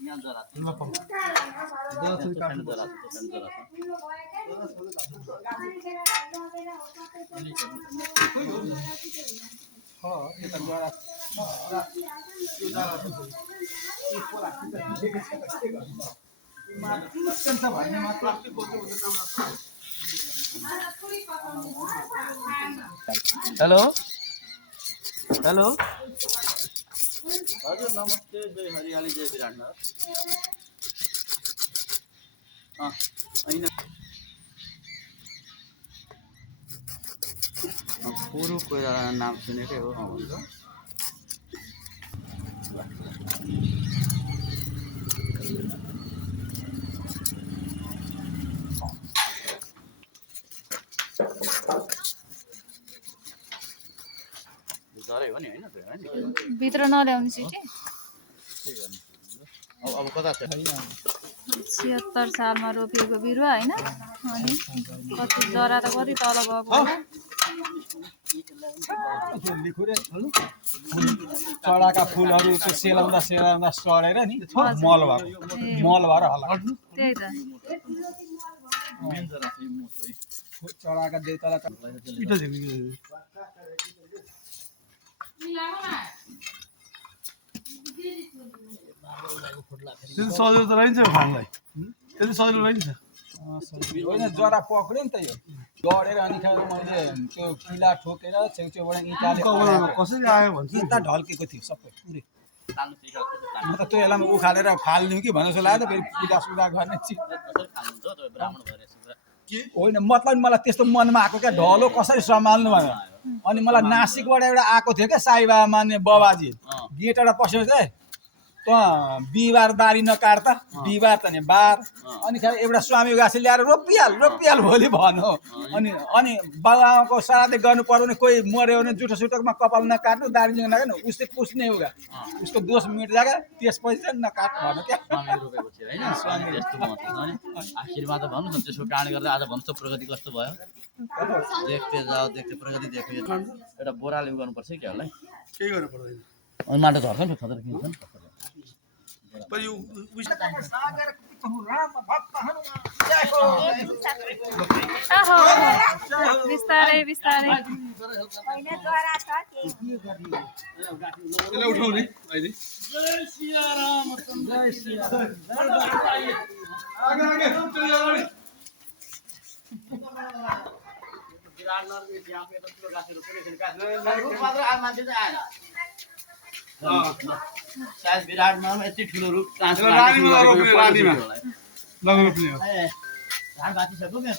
यहाँ जरा छ। हेलो हेलो हजुर नमस्ते, जय हरियाली जय विराटनगर। होइन पुरु कोही नाम सुनेकै हो भन्छ। जरै हो नि होइन भित्र नल्याउने सिटी। अब कता छ? 76 सालमा रोपिएको बिरुवा होइन, अनि कति जरा त कति तल गएको होला। चढाका फुलहरू त्यो सेलाउँदा सेलाउँदा सडेर नि मल भएर होला। त्यही त चढाका देउतालाई त्यति सजिलो त रहन्छ खानलाई, त्यति सजिलो रहन्छ होइन। जरा पक्रियो नि त यो डढेर अनि खाएर मैले त्यो किला ठोकेर छेउछेउबाट इँटाले कसरी आयो भन्छ। इँटा ढल्केको थियो सबै पुरै। म त त्यो बेलामा उखालेर फाल्नु कि भन्नु जस्तो लाग्यो। फेरि पूजा सुजा गर्ने होइन, मतलब मलाई त्यस्तो मनमा आएको क्या, ढलो कसरी सम्हाल्नु भनेर। अनि मलाई नासिकबाट एउटा आएको थियो क्या, साईबाबा मान्ने बाबाजी गेटबाट पस्यो चाहिँ त बिहिबार दारी नकाट्दा बिहिबार त नि बार। अनि खालि एउटा स्वामी गाँसी ल्याएर रोपिहाल भोलि भन्यो। अनि बाबाको श्राद्ध गर्नु पर्यो भने कोही मऱ्यो भने जुठो सुटोमा कपाल नकाट्नु, दारी नकाट्नु, उसले पुस्ने उगा उसको दोष मिट्दा क्या, त्यसपछि चाहिँ नकाट भन्नु क्या। आखिरमा त भन्नु न त्यसको कारण गर्दा आज भन्नु त प्रगति कस्तो भयो। देख्दै जाऊ देख्दै प्रगति देख्यो। एउटा बोराले गर्नुपर्छ कि होला केही गर्नु पर्दैन। अनि माटो झर्छ नि खतरा किन्छ नि। पर यो बिस्तारै बिस्तारै त्यसलाई उठाउने अहिले। जय सिया राम, जय सिया सायद विराटमा यति ठुलो रूप रानीमा लगाउनु पर्ने हो। धान भाँचिसक्यो क्या।